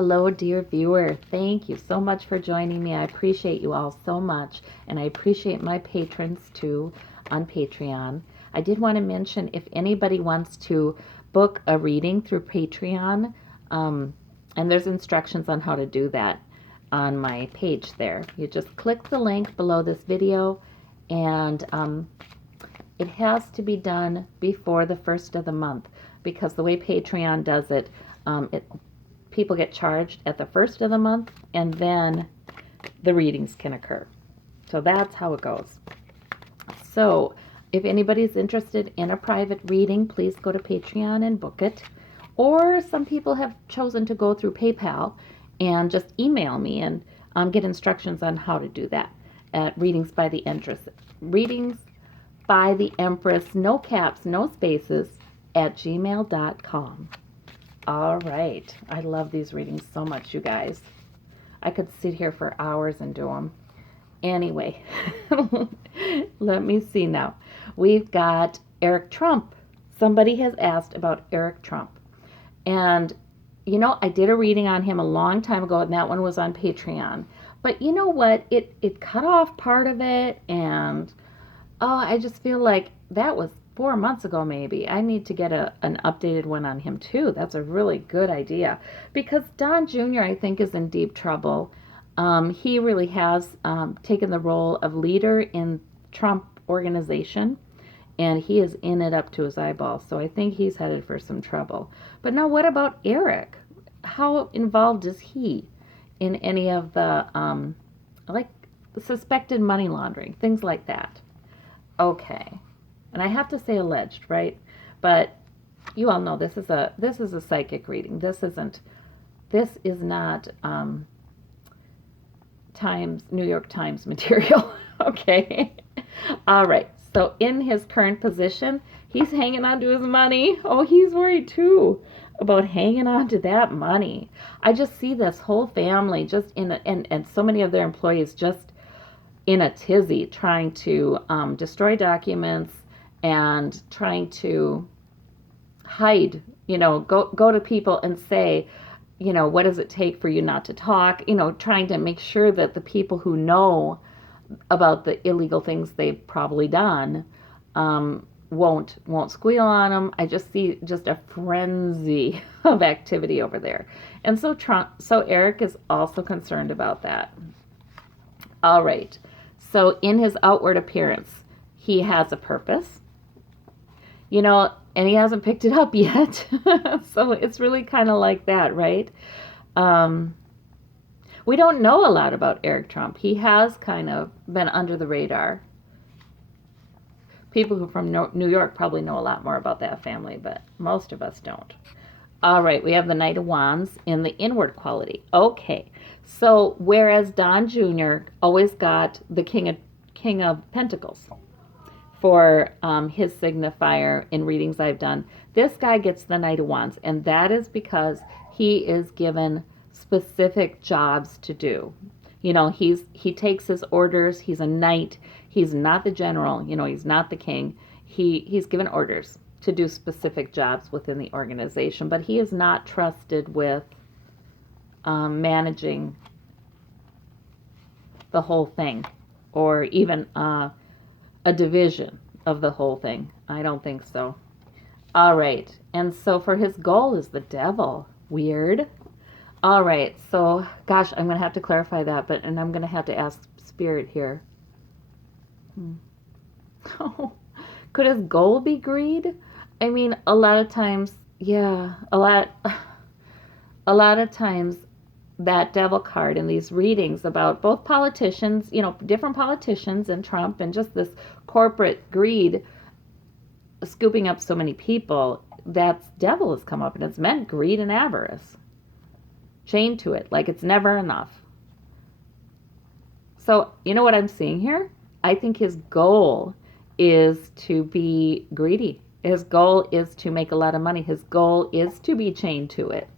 Hello, dear viewer. Thank you so much for joining me. I appreciate you all so much, and I appreciate my patrons too on Patreon. I did want to mention if anybody wants to book a reading through Patreon, and there's instructions on how to do that on my page there. You just click the link below this video, and it has to be done before the first of the month, because the way Patreon does it, people get charged at the first of the month, and then the readings can occur. So that's how it goes. So if anybody's interested in a private reading, please go to Patreon and book it. Or some people have chosen to go through PayPal and just email me and get instructions on how to do that at Readings by the Empress. Readings by the Empress, no caps, no spaces, at gmail.com. All right. I love these readings so much, you guys. I could sit here for hours and do them. Anyway, let me see now. We've got Eric Trump. Somebody has asked about Eric Trump. And, you know, I did a reading on him a long time ago, and that one was on Patreon. But you know what? It cut off part of it, and, I just feel like that was 4 months ago maybe. I need to get an updated one on him too. That's a really good idea. Because Don Jr., I think, is in deep trouble. He really has taken the role of leader in Trump organization, and he is in it up to his eyeballs. So I think he's headed for some trouble. But now what about Eric? How involved is he in any of the, like, suspected money laundering, things like that? Okay. And I have to say alleged, right? But you all know this is a psychic reading. This is not New York Times material. Okay. All right. So in his current position, he's hanging on to his money. Oh, he's worried too about hanging on to that money. I just see this whole family just and so many of their employees just in a tizzy trying to destroy documents and trying to hide, go to people and say, what does it take for you not to talk? Trying to make sure that the people who know about the illegal things they've probably done won't squeal on them. I just see just a frenzy of activity over there. And so Eric is also concerned about that. All right. So in his outward appearance, he has a purpose, and he hasn't picked it up yet. So it's really kind of like that, right? We don't know a lot about Eric Trump. He has kind of been under the radar. People who are from New York probably know a lot more about that family, but most of us don't. All right, we have the Knight of Wands in the inward quality. Okay, so whereas Don Jr. always got the King of Pentacles for his signifier in readings I've done, this guy gets the Knight of Wands, and that is because he is given specific jobs to do. He takes his orders. He's a knight. He's not the general. He's not the king. He's given orders to do specific jobs within the organization, but he is not trusted with managing the whole thing, or even a division of the whole thing. I don't think so. All right, and so for his goal is the devil. Weird. All right, so gosh, I'm going to have to clarify that, and I'm going to have to ask Spirit here. Oh, could his goal be greed? I mean, a lot of times that devil card in these readings about both politicians, different politicians and Trump and just this corporate greed scooping up so many people, that's devil has come up, and it's meant greed and avarice. Chained to it, like it's never enough. So, you know what I'm seeing here? I think his goal is to be greedy. His goal is to make a lot of money. His goal is to be chained to it.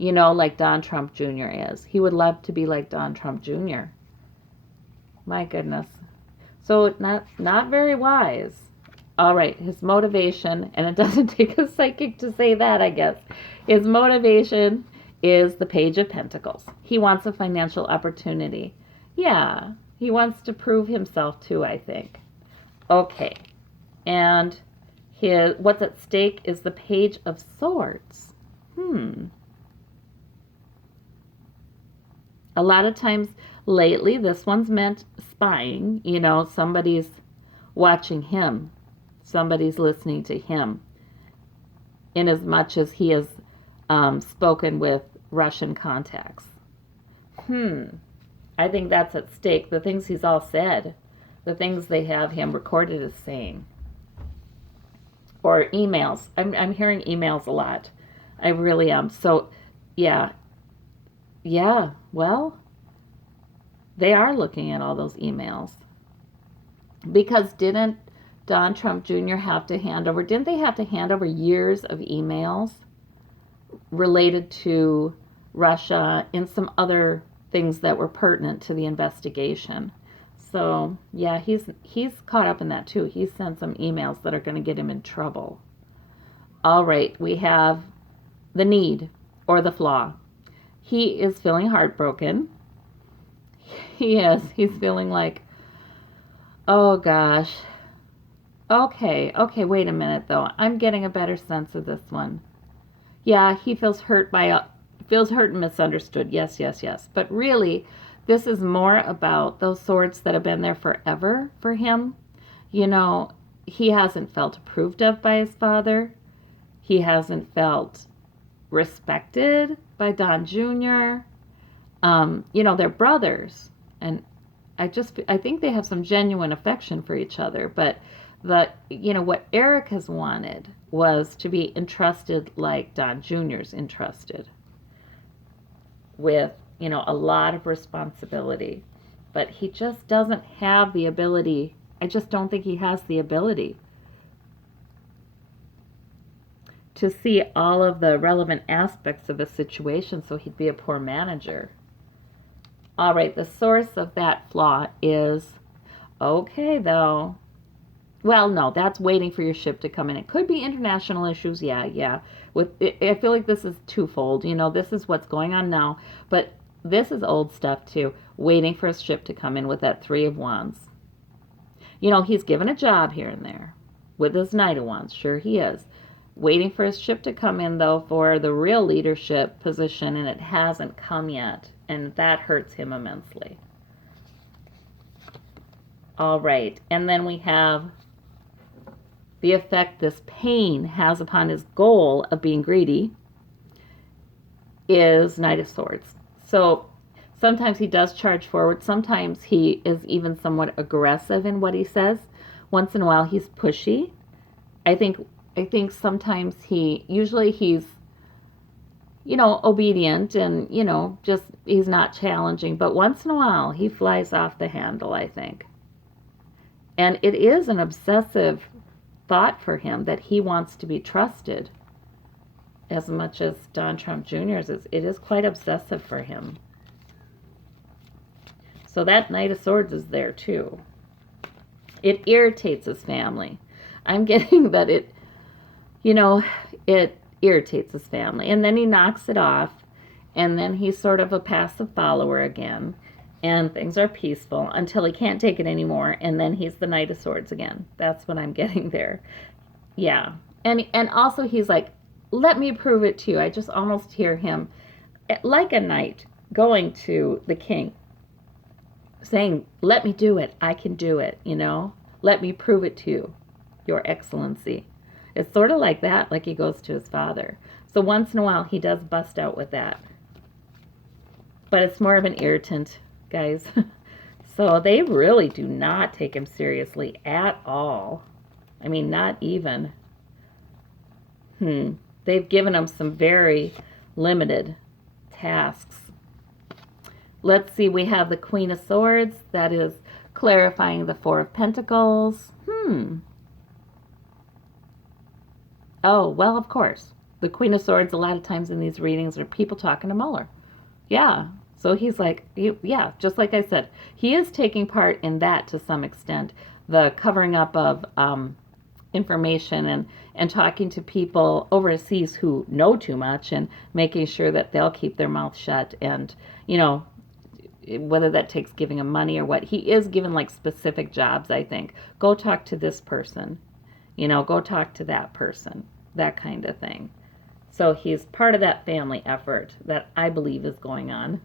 Like Don Trump Jr. is. He would love to be like Don Trump Jr. My goodness. So not very wise. All right, his motivation, and it doesn't take a psychic to say that, I guess. His motivation is the Page of Pentacles. He wants a financial opportunity. Yeah, he wants to prove himself too, I think. Okay, and what's at stake is the Page of Swords. A lot of times lately, this one's meant spying. Somebody's watching him. Somebody's listening to him. In as much as he has spoken with Russian contacts. I think that's at stake. The things he's all said. The things they have him recorded as saying. Or emails. I'm hearing emails a lot. I really am. So, yeah. Yeah, well, they are looking at all those emails. Because didn't Don Trump Jr. didn't they have to hand over years of emails related to Russia and some other things that were pertinent to the investigation? So, yeah, he's caught up in that too. He's sent some emails that are going to get him in trouble. All right, we have the need or the flaw. He is feeling heartbroken. He is. He's feeling like, oh gosh. Okay, wait a minute though. I'm getting a better sense of this one. Yeah, he feels hurt and misunderstood. Yes. But really, this is more about those swords that have been there forever for him. He hasn't felt approved of by his father. He hasn't felt respected by Don Jr. They're brothers, and I think they have some genuine affection for each other. But what Eric has wanted was to be entrusted like Don Jr.'s entrusted with, a lot of responsibility. But he just doesn't have the ability. I just don't think he has the ability to see all of the relevant aspects of a situation, so he'd be a poor manager. All right, the source of that flaw is, okay, though. Well, no, that's waiting for your ship to come in. It could be international issues, yeah. I feel like this is twofold. This is what's going on now, but this is old stuff too, waiting for his ship to come in with that Three of Wands. He's given a job here and there with his Knight of Wands. Sure he is. Waiting for his ship to come in, though, for the real leadership position, and it hasn't come yet, and that hurts him immensely. All right, and then we have the effect this pain has upon his goal of being greedy is Knight of Swords. So sometimes he does charge forward. Sometimes he is even somewhat aggressive in what he says. Once in a while, he's pushy. I think sometimes he's obedient and, just he's not challenging. But once in a while, he flies off the handle, I think. And it is an obsessive thought for him that he wants to be trusted as much as Don Trump Jr.'s is. It is quite obsessive for him. So that Knight of Swords is there too. It irritates his family. I'm getting that it irritates his family. And then he knocks it off, and then he's sort of a passive follower again, and things are peaceful until he can't take it anymore, and then he's the Knight of Swords again. That's what I'm getting there. Yeah. And also he's like, let me prove it to you. I just almost hear him, like a knight, going to the king, saying, let me do it. I can do it, Let me prove it to you, Your Excellency. It's sort of like that, like he goes to his father. So once in a while, he does bust out with that. But it's more of an irritant, guys. So they really do not take him seriously at all. I mean, not even. They've given him some very limited tasks. Let's see, we have the Queen of Swords. That is clarifying the Four of Pentacles. Oh, well, of course. The Queen of Swords, a lot of times in these readings, are people talking to Mueller. Yeah. So he's like, yeah, just like I said, he is taking part in that to some extent. The covering up of information and talking to people overseas who know too much and making sure that they'll keep their mouth shut. And, whether that takes giving him money or what, he is given like specific jobs, I think. Go talk to this person, go talk to that person, that kind of thing. So he's part of that family effort that I believe is going on.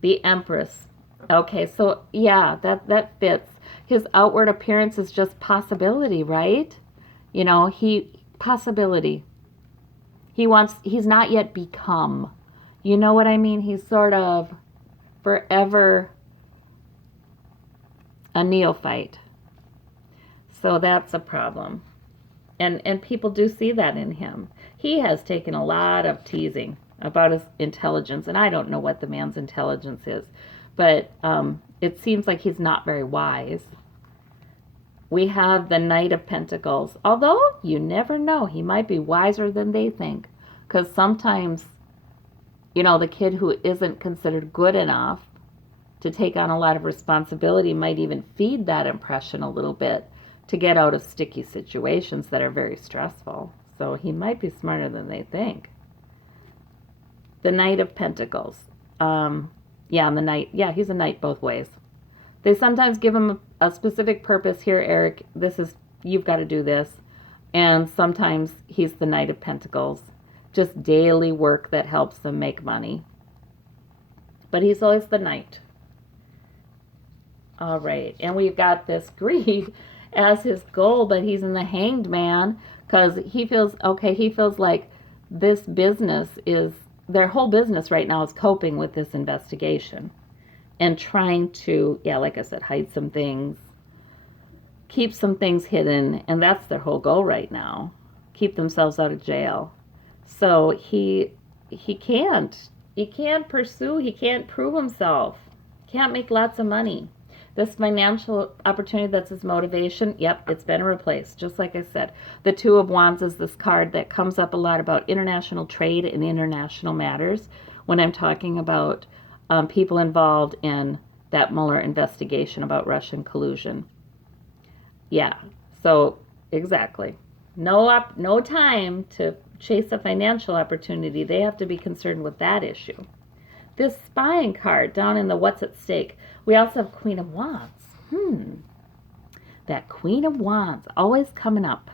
The Empress. Okay, so yeah, that fits. His outward appearance is just possibility, right? Possibility. He's not yet become. You know what I mean? He's sort of forever a neophyte. So that's a problem. And people do see that in him. He has taken a lot of teasing about his intelligence, and I don't know what the man's intelligence is, but it seems like he's not very wise. We have the Knight of Pentacles, although you never know. He might be wiser than they think, because sometimes, the kid who isn't considered good enough to take on a lot of responsibility might even feed that impression a little bit to get out of sticky situations that are very stressful. So he might be smarter than they think. The Knight of Pentacles. And the Knight. Yeah, he's a knight both ways. They sometimes give him a specific purpose. Here, Eric, you've got to do this. And sometimes he's the Knight of Pentacles. Just daily work that helps them make money. But he's always the knight. All right. And we've got this greed as his goal, but he's in the Hanged Man because he feels like this business is, their whole business right now is coping with this investigation and trying to, like I said, hide some things, keep some things hidden, and that's their whole goal right now, keep themselves out of jail. So he can't pursue, he can't prove himself, can't make lots of money. This financial opportunity that's his motivation, it's been replaced. Just like I said, the Two of Wands is this card that comes up a lot about international trade and international matters when I'm talking about people involved in that Mueller investigation about Russian collusion. Yeah, so exactly. No time to chase a financial opportunity. They have to be concerned with that issue. This spying card down in the what's at stake. We also have Queen of Wands. That Queen of Wands always coming up.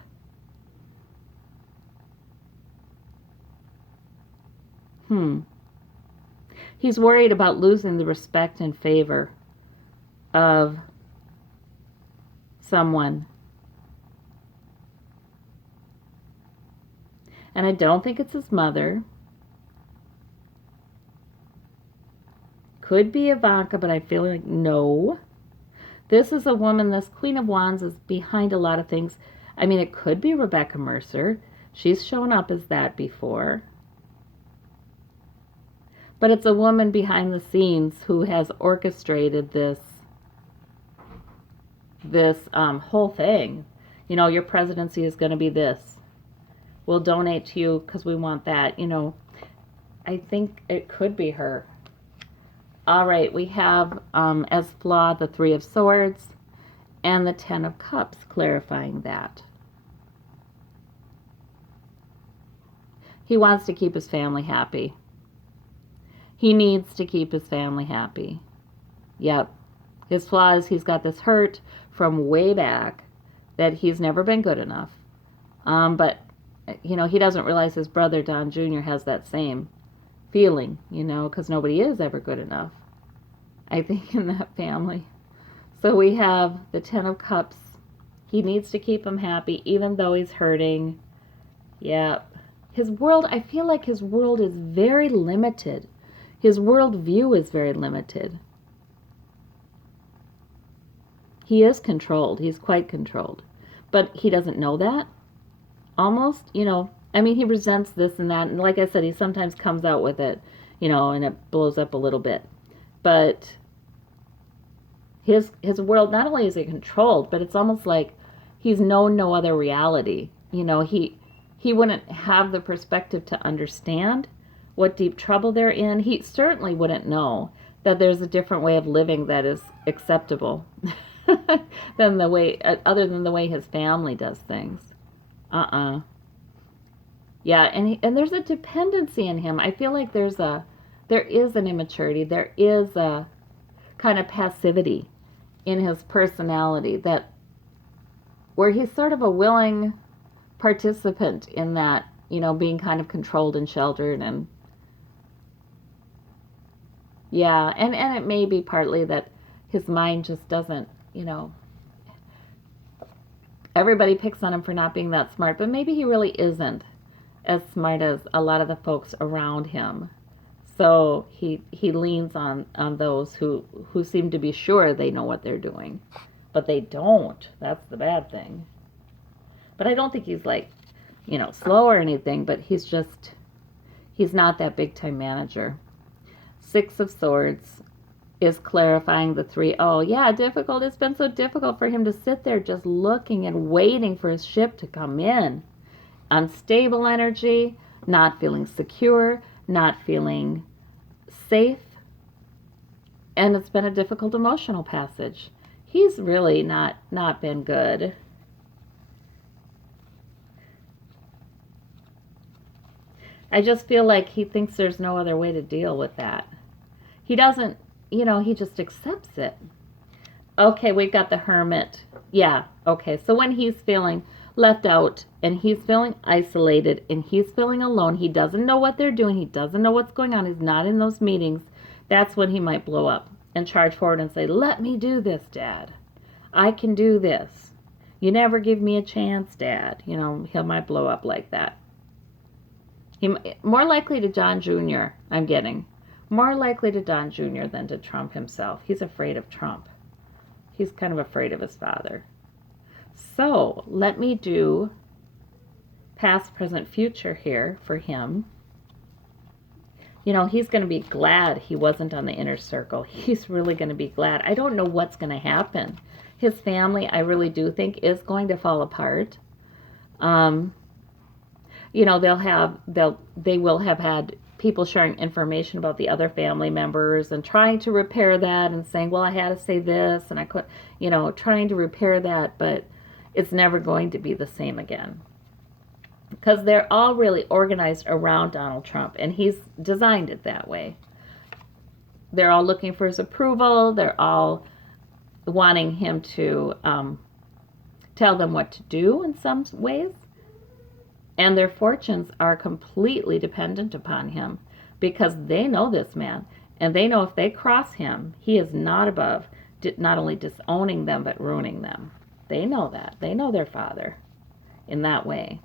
He's worried about losing the respect and favor of someone. And I don't think it's his mother. Could be Ivanka, but I feel like no. This is a woman, this Queen of Wands is behind a lot of things. I mean, it could be Rebecca Mercer. She's shown up as that before. But it's a woman behind the scenes who has orchestrated this whole thing. Your presidency is going to be this. We'll donate to you because we want that. I think it could be her. All right, we have as flaw the Three of Swords and the Ten of Cups, clarifying that. He wants to keep his family happy. He needs to keep his family happy. Yep. His flaw is he's got this hurt from way back that he's never been good enough. But, he doesn't realize his brother, Don Jr., has that same feeling, because nobody is ever good enough, I think, in that family. So we have the Ten of Cups. He needs to keep him happy, even though he's hurting. Yep. His world, I feel like his world is very limited. His world view is very limited. He is controlled. He's quite controlled. But he doesn't know that. Almost, he resents this and that. And like I said, he sometimes comes out with it, and it blows up a little bit. But his world, not only is it controlled, but it's almost like he's known no other reality. He wouldn't have the perspective to understand what deep trouble they're in. He certainly wouldn't know that there's a different way of living that is acceptable. than the way, other than the way his family does things. Yeah, and there's a dependency in him. I feel like there is an immaturity. There is a kind of passivity in his personality that where he's sort of a willing participant in that, being kind of controlled and sheltered. And yeah, and it may be partly that his mind just doesn't, everybody picks on him for not being that smart, but maybe he really isn't as smart as a lot of the folks around him. So he leans on those who seem to be sure they know what they're doing, but they don't. That's the bad thing. But I don't think he's like, slow or anything, but he's not that big time manager. Six of Swords is clarifying the three. Oh, yeah, difficult. It's been so difficult for him to sit there just looking and waiting for his ship to come in. Unstable energy, not feeling secure, not feeling safe. And it's been a difficult emotional passage. He's really not been good. I just feel like he thinks there's no other way to deal with that. He doesn't, he just accepts it. Okay, we've got the Hermit. Yeah, okay. So when he's feeling left out and he's feeling isolated and he's feeling alone, he doesn't know what they're doing, he doesn't know what's going on, he's not in those meetings, that's when he might blow up and charge forward and say, let me do this, Dad. I can do this. You never give me a chance, Dad. He might blow up like that. He more likely to Don Jr., I'm getting. More likely to Don Jr. than to Trump himself. He's afraid of Trump. He's kind of afraid of his father. So let me do past, present, future here for him. He's going to be glad he wasn't on the inner circle. He's really going to be glad. I don't know what's going to happen. His family, I really do think, is going to fall apart. They will have had people sharing information about the other family members and trying to repair that and saying, well, I had to say this and I could, trying to repair that, but it's never going to be the same again. Because they're all really organized around Donald Trump, and he's designed it that way. They're all looking for his approval. They're all wanting him to tell them what to do in some ways. And their fortunes are completely dependent upon him because they know this man. And they know if they cross him, he is not above not only disowning them, but ruining them. They know that. They know their father in that way.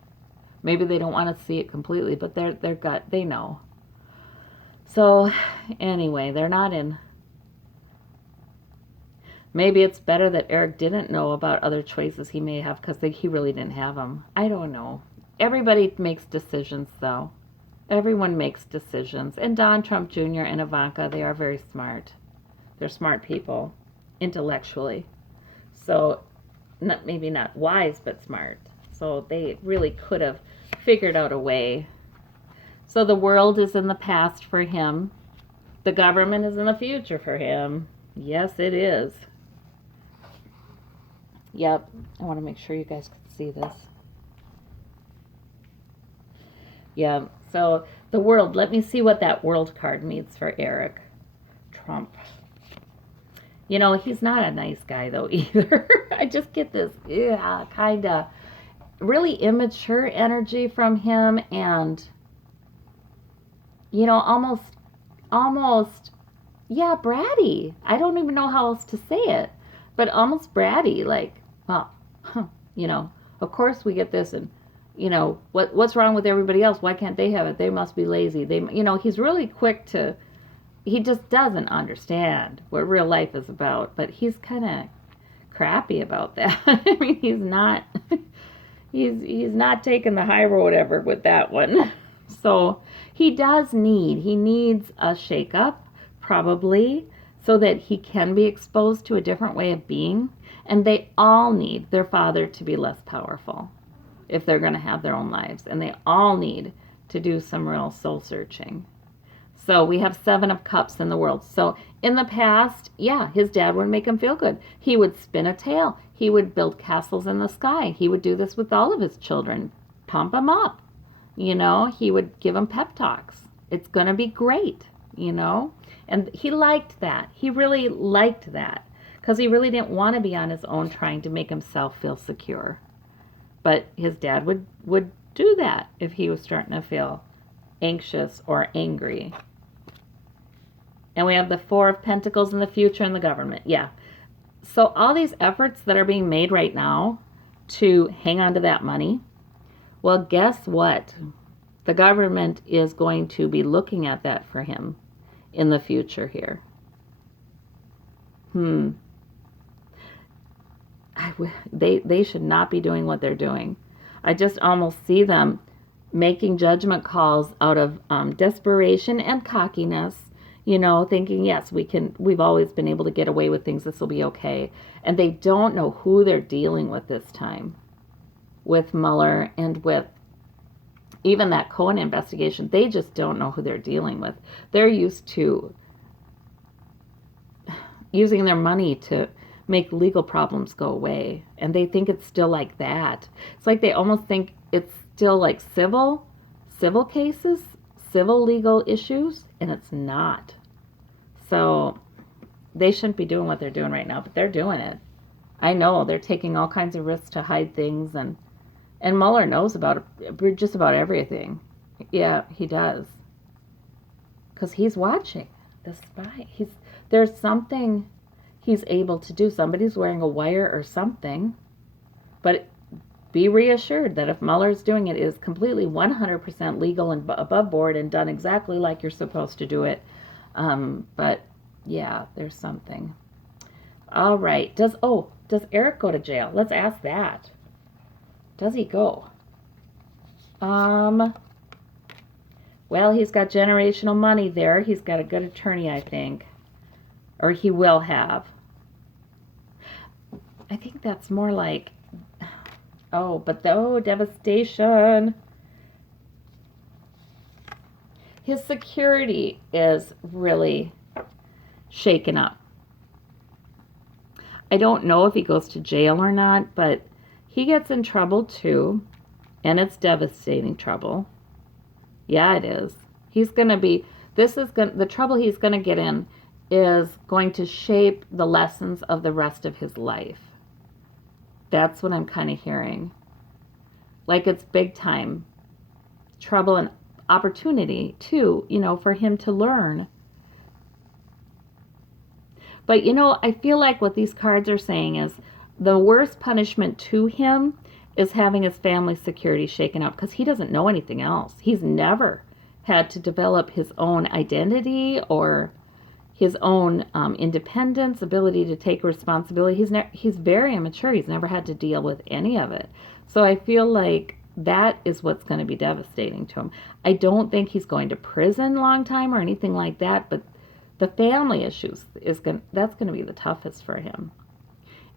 Maybe they don't want to see it completely, but their gut, they know. So anyway, they're not in. Maybe it's better that Eric didn't know about other choices he may have because he really didn't have them. I don't know. Everybody makes decisions, though. Everyone makes decisions. And Don Trump Jr. and Ivanka, they are very smart. They're smart people, intellectually. So maybe not wise, but smart. So they really could have figured out a way. So the world is in the past for him. The government is in the future for him. Yes, it is. Yep. I want to make sure you guys can see this. Yeah, so the world, let me see what that world card means for Eric Trump. He's not a nice guy, though, either. I just get this, kind of really immature energy from him and, almost, bratty. I don't even know how else to say it, but almost bratty, like, well, of course we get this and, what's wrong with everybody else? Why can't they have it? They must be lazy. He's really quick to, he just doesn't understand what real life is about, but he's kind of crappy about that. I mean, he's not taking the high road ever with that one. So he needs a shakeup, probably, so that he can be exposed to a different way of being. And they all need their father to be less powerful if they're going to have their own lives. And they all need to do some real soul searching. So we have 7 of Cups in the world. So in the past, yeah, his dad would make him feel good. He would spin a tale. He would build castles in the sky. He would do this with all of his children, pump them up. He would give them pep talks. It's going to be great, you know. And he liked that. He really liked that because he really didn't want to be on his own trying to make himself feel secure. But his dad would do that if he was starting to feel anxious or angry. And we have the 4 of Pentacles in the future and the government. Yeah. So all these efforts that are being made right now to hang on to that money, well, guess what? The government is going to be looking at that for him in the future here. They should not be doing what they're doing. I just almost see them making judgment calls out of desperation and cockiness, thinking, yes, we've always been able to get away with things, this will be okay. And they don't know who they're dealing with this time, with Mueller and with even that Cohen investigation. They just don't know who they're dealing with. They're used to using their money to make legal problems go away, and they think it's still like that. It's like they almost think it's still like civil cases, civil legal issues, and it's not. So they shouldn't be doing what they're doing right now, but they're doing it. I know they're taking all kinds of risks to hide things, and Mueller knows about it, just about everything. Yeah, he does, because he's watching the spy. There's something he's able to do. Somebody's wearing a wire or something. But be reassured that if Mueller's doing it, it is completely 100% legal and above board and done exactly like you're supposed to do it. But yeah, there's something. All right. Does Eric go to jail? Let's ask that. Does he go? Well, he's got generational money there. He's got a good attorney, I think. Or he will have. I think that's more like, devastation. His security is really shaken up. I don't know if he goes to jail or not, but he gets in trouble too, and it's devastating trouble. Yeah, it is. The trouble he's going to get in is going to shape the lessons of the rest of his life. That's what I'm kind of hearing. Like it's big time trouble and opportunity too, for him to learn. But I feel like what these cards are saying is the worst punishment to him is having his family security shaken up, because he doesn't know anything else. He's never had to develop his own identity or his own independence, ability to take responsibility. He's very immature. He's never had to deal with any of it. So I feel like that is what's going to be devastating to him. I don't think he's going to prison long time or anything like that, but the family issues that's going to be the toughest for him.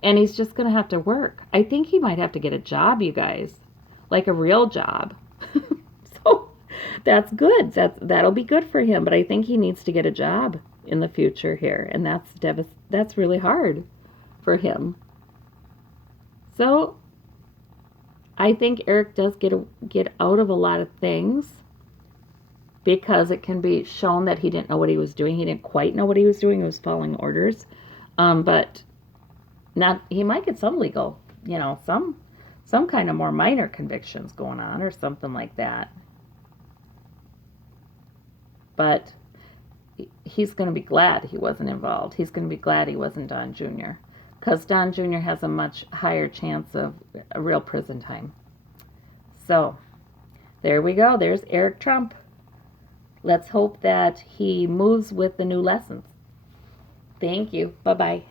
And he's just going to have to work. I think he might have to get a job, you guys, like a real job. So that's good. That'll be good for him. But I think he needs to get a job in the future here, and that's really hard for him. So I think Eric does get out of a lot of things, because it can be shown that he didn't know what he was doing. He didn't quite know what he was doing. He was following orders, but he might get some legal, some kind of more minor convictions going on or something like that. But he's going to be glad he wasn't involved. He's going to be glad he wasn't Don Jr., because Don Jr. has a much higher chance of a real prison time. So there we go. There's Eric Trump. Let's hope that he moves with the new lessons. Thank you. Bye-bye.